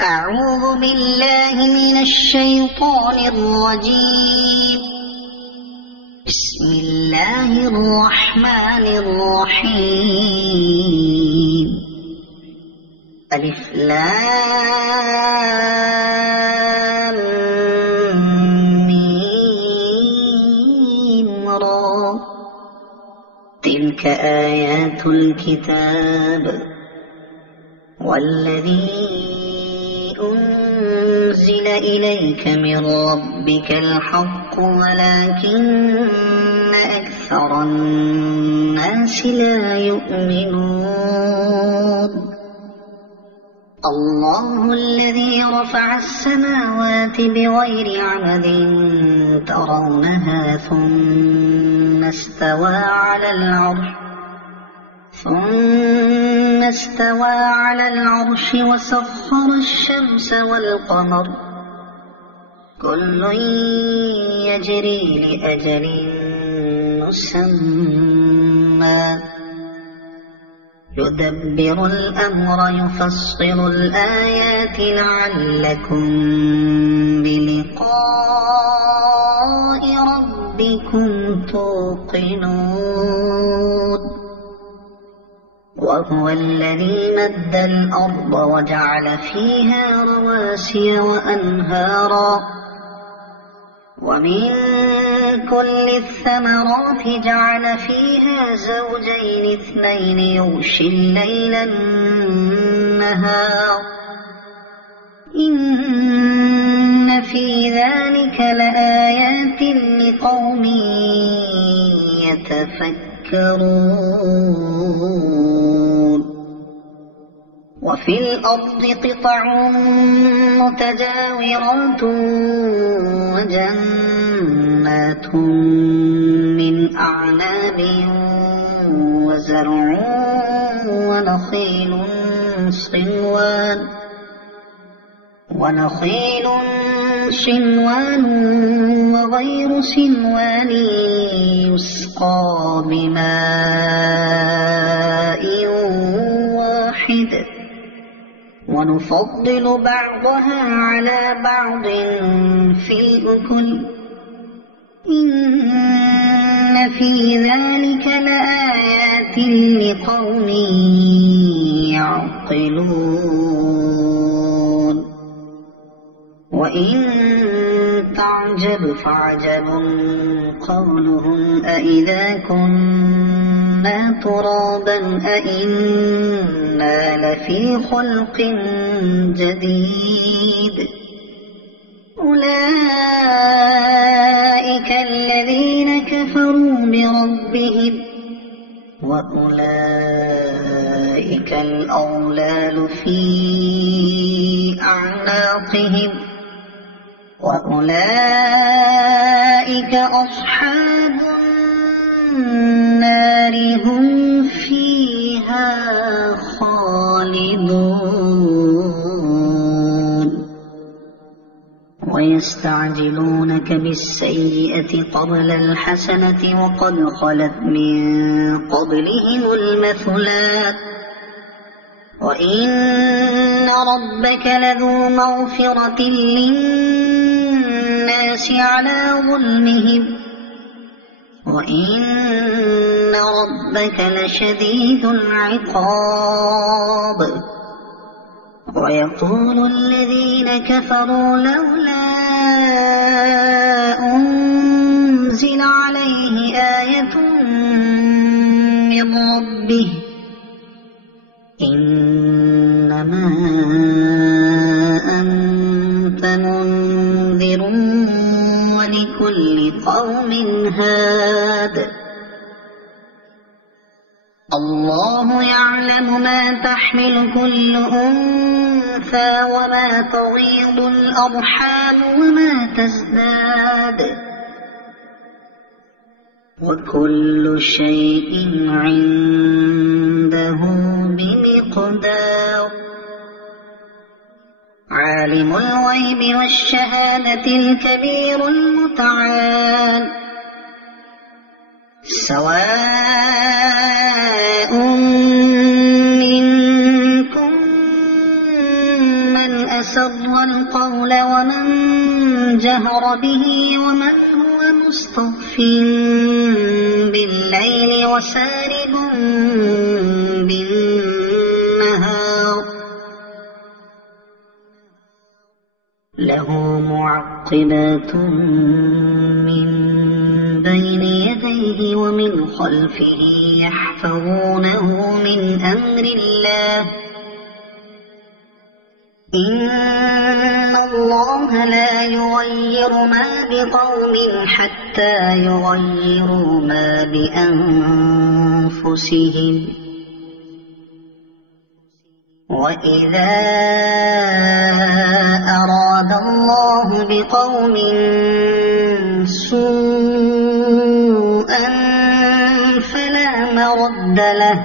أعوذ بالله من الشيطان الرجيم. بسم الله الرحمن الرحيم. ألف لام ميم را. تلك آيات الكتاب والذي أنزل إليك من ربك الحق ولكن أكثر الناس لا يؤمنون. الله الذي رفع السماوات بغير عمد ترونها ثم استوى على العرش وسخر الشمس والقمر كل يجري لأجل مسمى يدبر الأمر يفصل الآيات لعلكم بلقاء ربكم توقنون. وهو الذي مد الأرض وجعل فيها رواسي وأنهارا ومن كل الثمرات جعل فيها زوجين اثنين يغشي الليل النهار إن في ذلك لآيات لقوم يتفكرون. وفي الأرض قطع متجاورات وجنات من أعناب وزرع ونخيل صنوان وغير صنوان يسقى بماء واحد ونفضل بعضها على بعض في الأكل إن في ذلك لآيات لقوم يعقلون. وإن تعجب فعجب قولهم أإذا كنا ترابا أإنا لفي خلق جديد أولئك الذين كفروا بربهم وأولئك الأغلال في أعناقهم وأولئك أصحاب النار هم فيها خالدون. ويستعجلونك بالسيئة قبل الحسنة وقد خلت من قبلهم المثلات وإن ربك لذو مغفرة للناس على ظلمهم وإن ربك لشديد العقاب. ويقول الذين كفروا لولا أنزل عليه آية من ربه إنما أنت منذر ولكل قوم هاد. الله يعلم ما تحمل كل أنثى وما تغيض الأرحام وما تزداد وكل شيء عنده بمقدار. عالم الغيب والشهادة الكبير المتعال سواء منكم من أسر القول ومن جهر به ومن هو مستخف بالليل وسارب بالنهار له معقبات من بين يديه ومن خلفه يحفظونه من أمر الله إن الله لا يغير ما بقوم حتى يغيروا ما بأنفسهم وإذا أراد الله بقوم سوءا فلا مرد له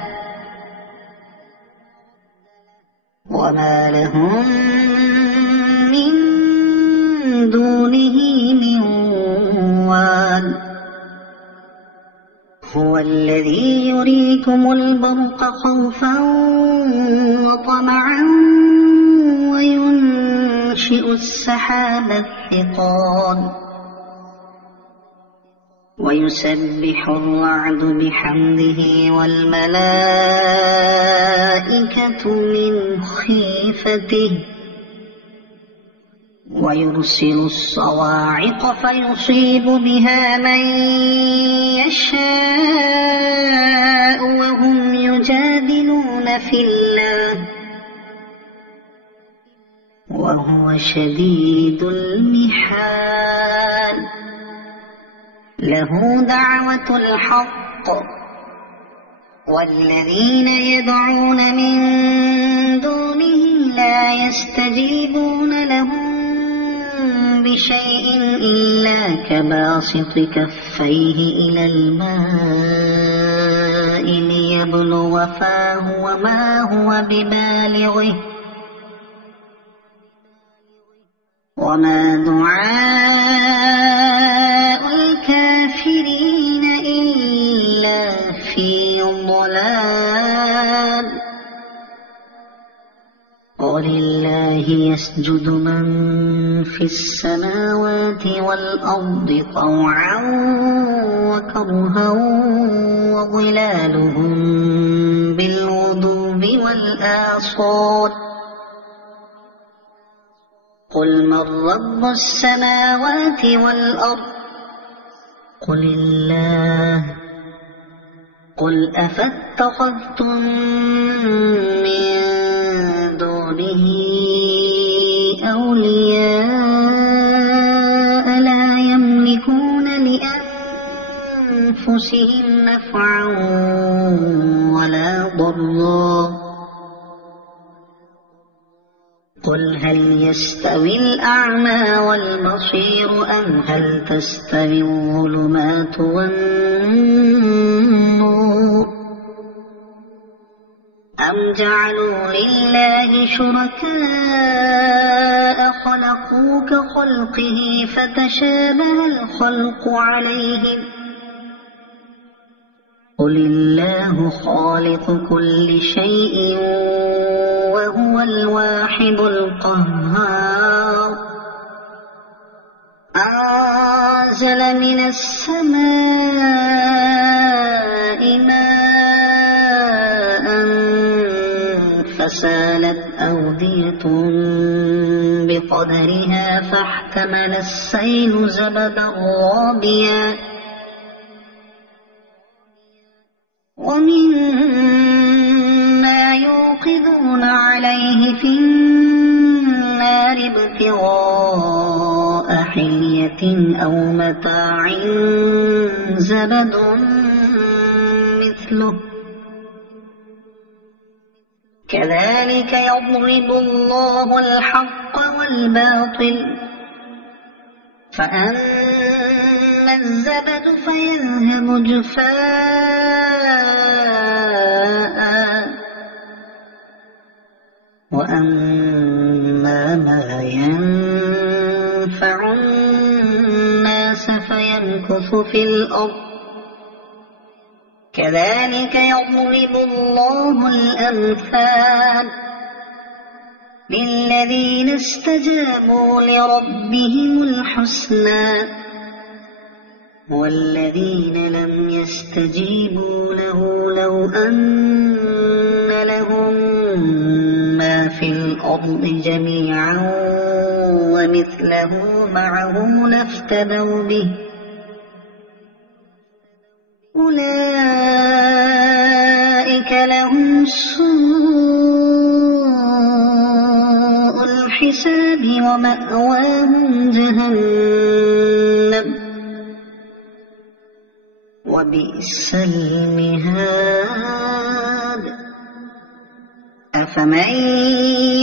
وما لهم من دونه من وال هو الذي يريكم البرق خوفا وطمعا وينشئ السحاب الثقال ويسبح الرعد بحمده والملائكة من خيفته ويرسل الصواعق فيصيب بها من يشاء وهم يجادلون في الله وهو شديد المحال له دعوة الحق والذين يدعون من دونه لا يستجيبون لهم بشيء إلا كباسط كفيه إلى الماء ليبلغ فاه وما هو ببالغه وما دعاء الكافرين إلا في ضلال قل الله يسجد من في السماوات والأرض طوعا وكرها وظلالهم بالغدو والآصال قل من رب السماوات والأرض قل الله قل أفاتخذتم من دونه أولياء لا يملكون لأنفسهم نفعا ولا ضرا قل هل يستوي الأعمى والبصير أم هل تستوي الظلمات والنور أم جعلوا لله شركاء خلقوا كخلقه فتشابه الخلق عليهم قل الله خالق كل شيء وهو الواحد القهار أنزل من السماء ماء فسالت أودية بقدرها فاحتمل السيل زبدا رابيا ومما يوقدون عليه في النار ابتغاء حلية أو متاع زبد مثله كذلك يضرب الله الحق والباطل فأما الزبد فيذهب جفاء وأما ما ينفع الناس فيمكث في الأرض كذلك يضرب الله الأمثال للذين استجابوا لربهم الحسنى والذين لم يستجيبوا له لو أن لهم ما في الأرض جميعا ومثله معه لافتدوا به أولئك لهم سوء الحساب ومأواهم جهنم وبئس المهاد أفمن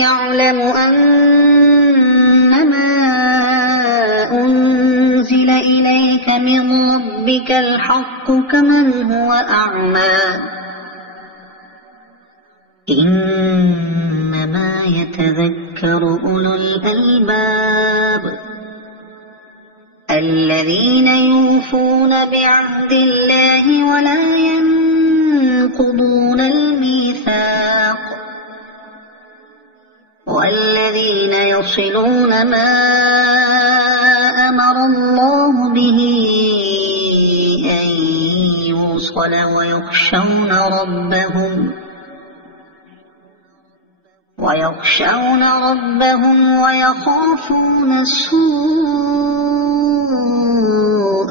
يعلم أنما أنزل إليك من ربك الحق كمن هو أعمى إنما يتذكر أولو الألباب الذين يوفون بعهد الله ولا ينقضون الميثاق والذين يصلون ما أمر الله به أن يوصل ويخشون ربهم ويخافون سوء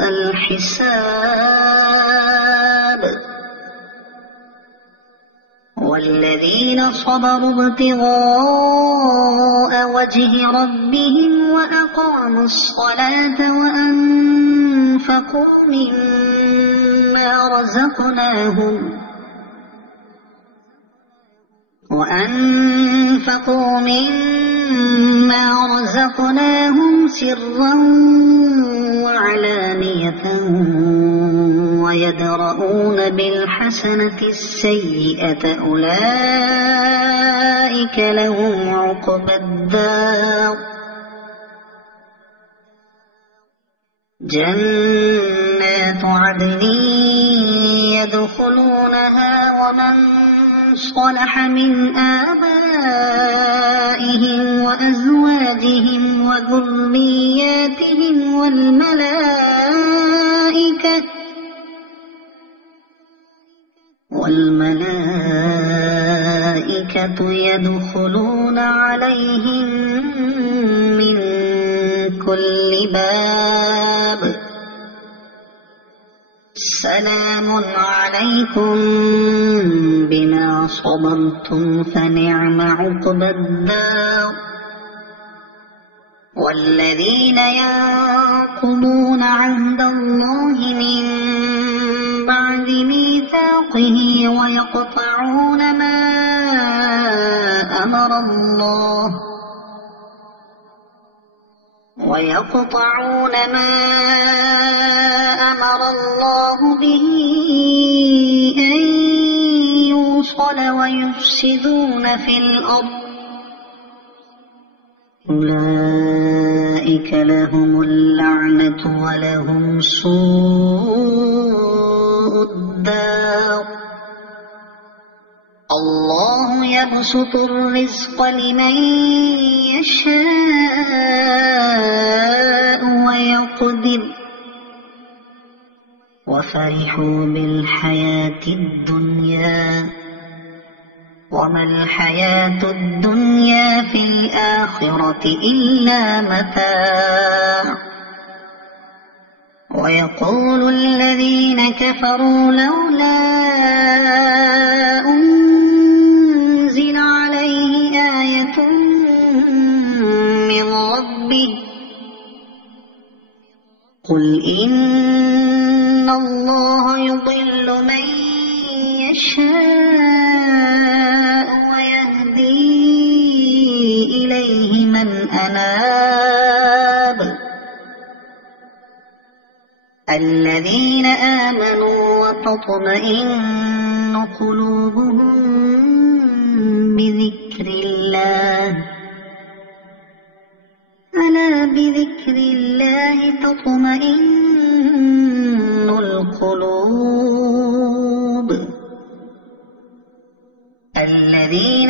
الحساب والذين صبروا ابتغاء وجه ربهم وأقاموا الصلاة وأنفقوا مما رزقناهم سرا وعلانية ويدرؤون بالحسنة السيئة أولئك لهم عقبى الدار جنات عدن يدخلونها ومن صلح من آبائهم وأزواجهم وذرياتهم والملائكة يدخلون عليهم من كل باب سلام عليكم بما صبرتم فنعم عقبى الدار والذين ينقضون عهد الله من بعد ميثاقه ويقطعون ما أمر الله به أن يوصل ويفسدون في الأرض أولئك لهم اللعنة ولهم سوء الدار الله يبسط الرزق لمن يشاء ويقدر وفرحوا بالحياة الدنيا وما الحياة الدنيا في الآخرة إلا متاع ويقول الذين كفروا لولا أنزل عليه آية من ربه قل إن الله يضل من يشاء ويهدي إليه من أناب الذين آمنوا وتطمئن قلوبهم بذكر الله ألا بذكر الله تطمئن القلوب الذين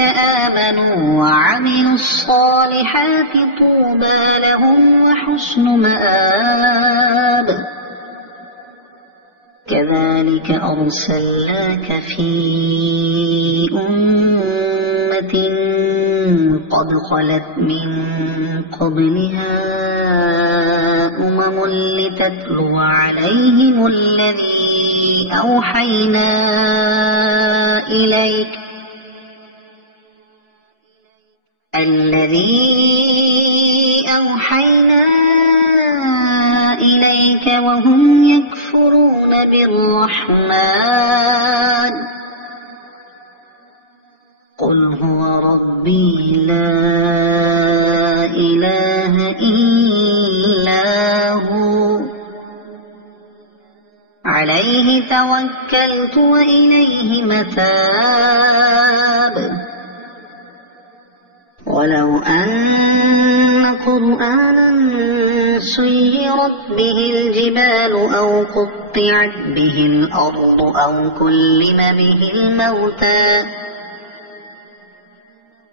آمنوا وعملوا الصالحات طوبى لهم وحسن مآب كذلك أرسلناك في أمة قد خلت من قبلها لتتلو عليهم الذي أوحينا إليك وهم يكفرون بالرحمن قل هو ربي لا إله إلا هو عليه توكلت وإليه متاب ولو أن قرآنا سيرت به الجبال أو قطعت به الأرض أو كلم به الموتى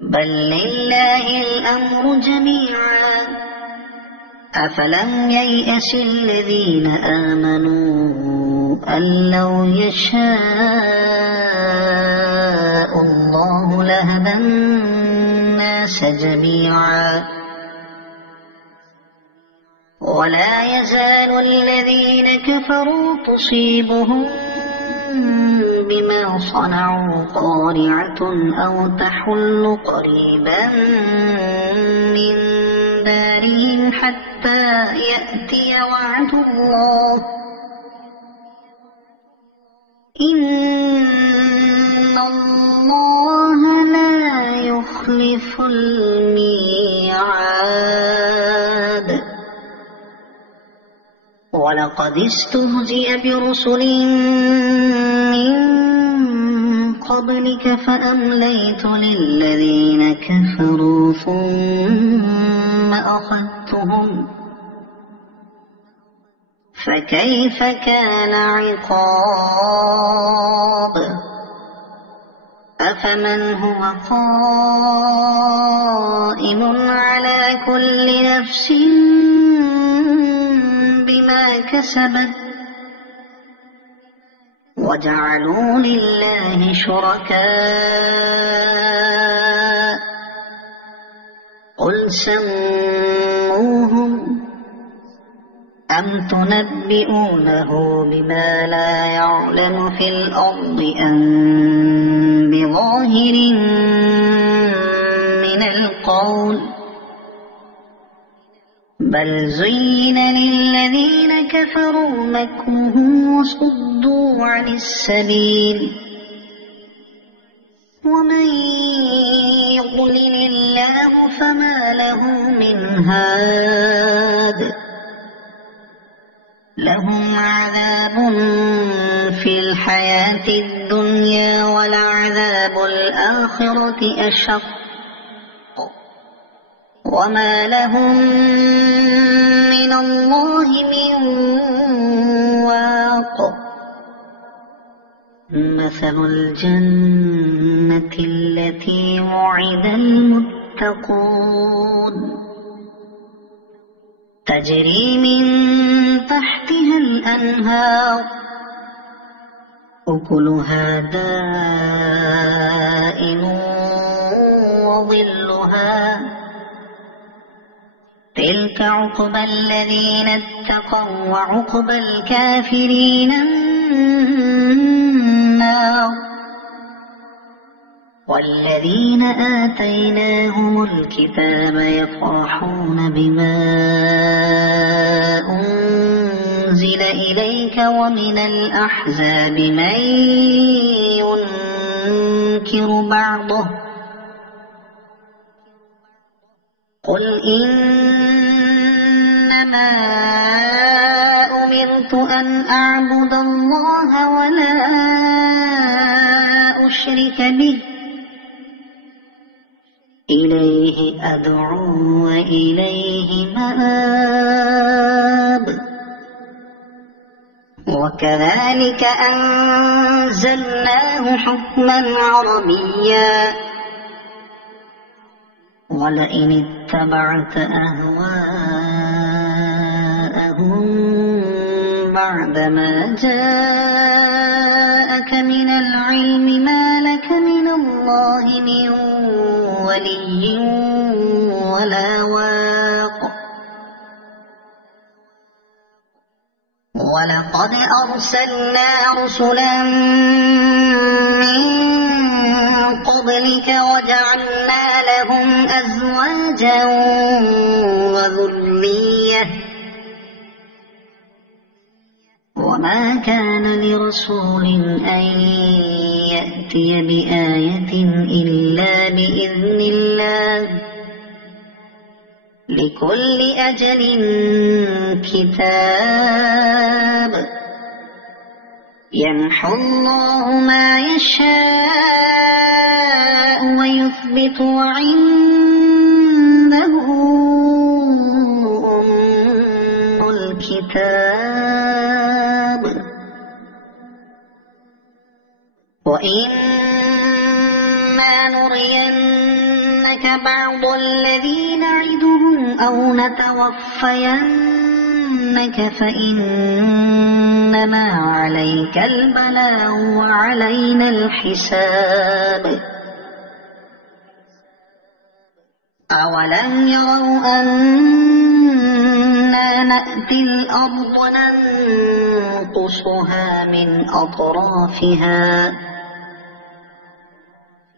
بل لله الأمر جميعا أفلم ييأس الذين آمنوا أن لو يشاء الله لهدى الناس جميعا ولا يزال الذين كفروا تصيبهم بما صنعوا قارعة أو تحل قريبا من دارهم حتى يأتي وعد الله إن الله لا يخلف الميعاد ولقد استهزئ برسل من قبلك فأمليت للذين كفروا ثم أخذتهم فكيف كان عقاب أفمن هو قائم على كل نفس بما كسبت وجعلوا لله شركاء قل سموهم أم تنبئونه بما لا يعلم في الأرض أم بظاهر من القول بل زين للذين كفروا مكرهم وصدوا عن السبيل ومن يضلل الله فما له من هاد لهم عذاب في الحياة الدنيا ولعذاب الآخرة أشق وما لهم من الله من واق مثل الجنة التي وعد المتقون تجري من تحتها الأنهار أكلها دائم وظلها تلك عقبى الذين اتقوا وعقبى الكافرين النار والذين آتيناهم الكتاب يفرحون بما أنزل إليك ومن الأحزاب من ينكر بعضه قل إنما أمرت أن أعبد الله ولا أشرك به إليه أدعو وإليه مآب وكذلك أنزلناه حكما عربيا ولئن اتبعت أهواءهم بعدما جاءك من العلم ما لك من الله من ولي ولا واق ولقد أرسلنا رسلا من قبلك وجعلنا لهم أزواجا وذرية وما كان لرسول أن يأتي بآية إلا بإذن الله لكل أجل كتاب يمحو الله ما يشاء ويثبت وعنده أم الكتاب وإما نرينك بعض الذي نعدهم أو نتوفينك فإنما عليك البلاغ وعلينا الحساب أولم يروا أنا نأتي الأرض ننقصها من أطرافها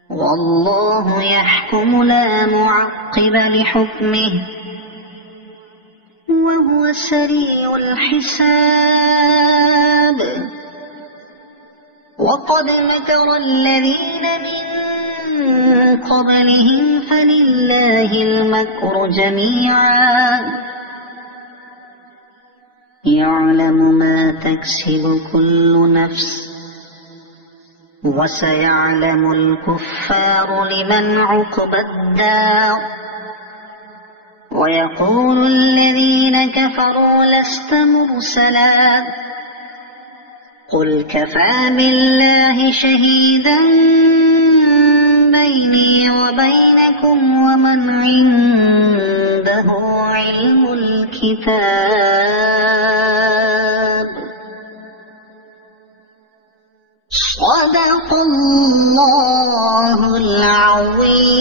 والله يحكم لا معقب لحكمه وهو سريع الحساب وقد مكر الذين من قبلهم فلله المكر جميعا يعلم ما تكسب كل نفس وسيعلم الكفار لمن عقبى الدار ويقول الذين كفروا لست مرسلا قل كفى بالله شهيدا بيني وبينكم ومن عنده علم الكتاب صدق الله العظيم.